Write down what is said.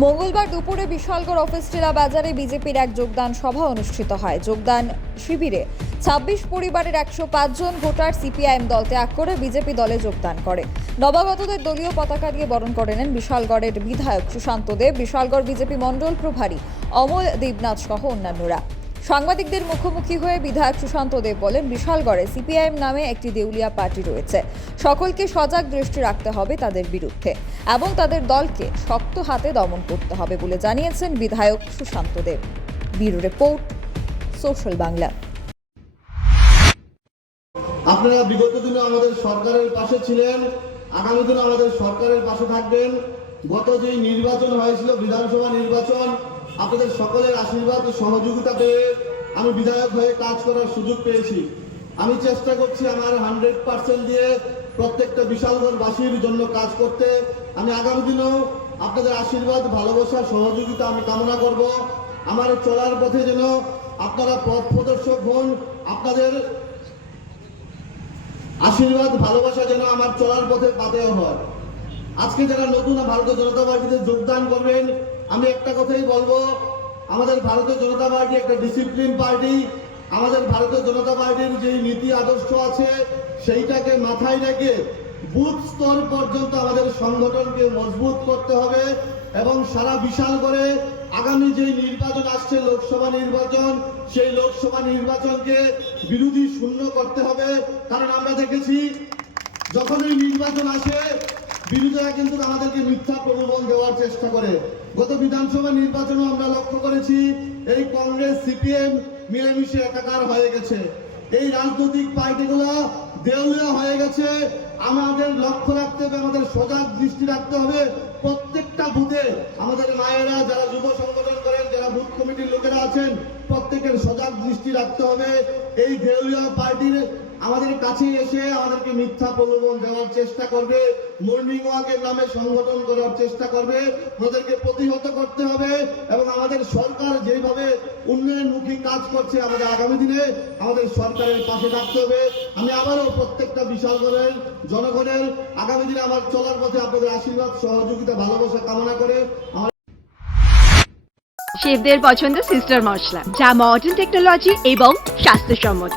মঙ্গলবার দুপুরে বিশালগড় অফিস টিলা বাজারে বিজেপির এক যোগদান সভা অনুষ্ঠিত হয়। যোগদান শিবিরে ছাব্বিশ পরিবারের একশো পাঁচজন ভোটার সিপিআইএম দল ত্যাগ করে বিজেপি দলে যোগদান করে। নবাগতদের দলীয় পতাকা দিয়ে বরণ করে নেন বিশালগড়ের বিধায়ক সুশান্ত দেব। বিশালগড় বিজেপি মণ্ডল প্রভারী অমল দেবনাথ সহ অন্যান্যরা। সাংবাদিকদের মুখোমুখি হয়ে বিধায়ক সুশান্ত দেব বলেন, বিশালগড়ে সিপিআইএম নামে একটি দেউলিয়া পার্টি রয়েছে। সকলকে সজাগ দৃষ্টি রাখতে হবে তাদের বিরুদ্ধে এবং তাদের দলকে শক্ত হাতে দমন করতে হবে বলে জানিয়েছেন বিধায়ক Sushanta Deb. Bureau report, social Bangla. আপনারা বিগত দিনে আমাদের সরকারের পাশে ছিলেন, আগামী দিনে আমাদের সরকারের পাশে থাকবেন। গত যে নির্বাচন হয়েছিল, বিধানসভা নির্বাচন আপনাদের সকলের আশীর্বাদ ও সহযোগিতা পেয়ে আমি বিধায়ক হয়ে কাজ করার সুযোগ পেয়েছি। আমি চেষ্টা করছি আমার হান্ড্রেড পার্সেন্ট দিয়ে প্রত্যেকটা বিশালগড়বাসীর জন্য কাজ করতে। আমি আগামী দিনেও আপনাদের আশীর্বাদ, ভালোবাসা, সহযোগিতা আমি কামনা করব। আমার চলার পথে যেন আপনারা পথ প্রদর্শক হন, আপনাদের আশীর্বাদ, ভালোবাসা যেন আমার চলার পথে পাতেও হয়। আজকে যারা নতুন ভারতীয় জনতা পার্টিতে যোগদান করবেন, আমি একটা কথাই বলব, আমাদের ভারতীয় জনতা পার্টি একটা ডিসিপ্লিন পার্টি। আমাদের ভারতীয় জনতা পার্টির যে নীতি আদর্শ আছে, সেইটাকে মাথায় রেখে বুথ স্তর পর্যন্ত আমাদের সংগঠনকে মজবুত করতে হবে এবং সারা বিশাল করে আগামী যে নির্বাচন আসছে, লোকসভা নির্বাচন, সেই লোকসভা নির্বাচনকে বিরোধী শূন্য করতে হবে। কারণ আমরা দেখেছি, যখনই নির্বাচন আসে বিরোধীরা কিন্তু আমাদেরকে মিথ্যা প্রলোভন দেওয়ার চেষ্টা করে। গত বিধানসভা নির্বাচনও আমরা লক্ষ্য করেছি, এই কংগ্রেস, সিপিএম মিলেমিশে একাকার হয়ে গেছে। এই রাজনৈতিক পার্টিগুলো দেউলিয়া হয়ে গেছে। আমাদের লক্ষ্য রাখতে হবে, আমাদের সজাগ দৃষ্টি রাখতে হবে। প্রত্যেকটা বুথে আমাদের মায়েরা, যারা যুব সংগঠন করেন, যারা বুথ কমিটির লোকেরা আছেন, প্রত্যেকের সজাগ দৃষ্টি রাখতে হবে। এই দেউলিয়া পার্টির আমাদের কাছে এসে আমাদেরকে মিথ্যা প্রলোভন দেওয়ার চেষ্টা করবে মর্নিং ওয়াকের নামে সংগঠন করার চেষ্টা করবে, ওদেরকে প্রতিহত করতে হবে এবং আমাদের সরকার যেভাবে উন্নয়নমুখী কাজ করছে আমাদের আগামী দিনে, আমাদের সরকারের পাশে থাকতে হবে। আমি আবারও প্রত্যেকটা বিশাল বিশালগড়ের জনগণের আগামী দিনে আমার চলার পথে আপনাদের আশীর্বাদ, সহযোগিতা, ভালোবাসা কামনা করে আমার শেফদের পছন্দ সিস্টার মশলা, যা মডার্ন টেকনোলজি এবং স্বাস্থ্যসম্মত।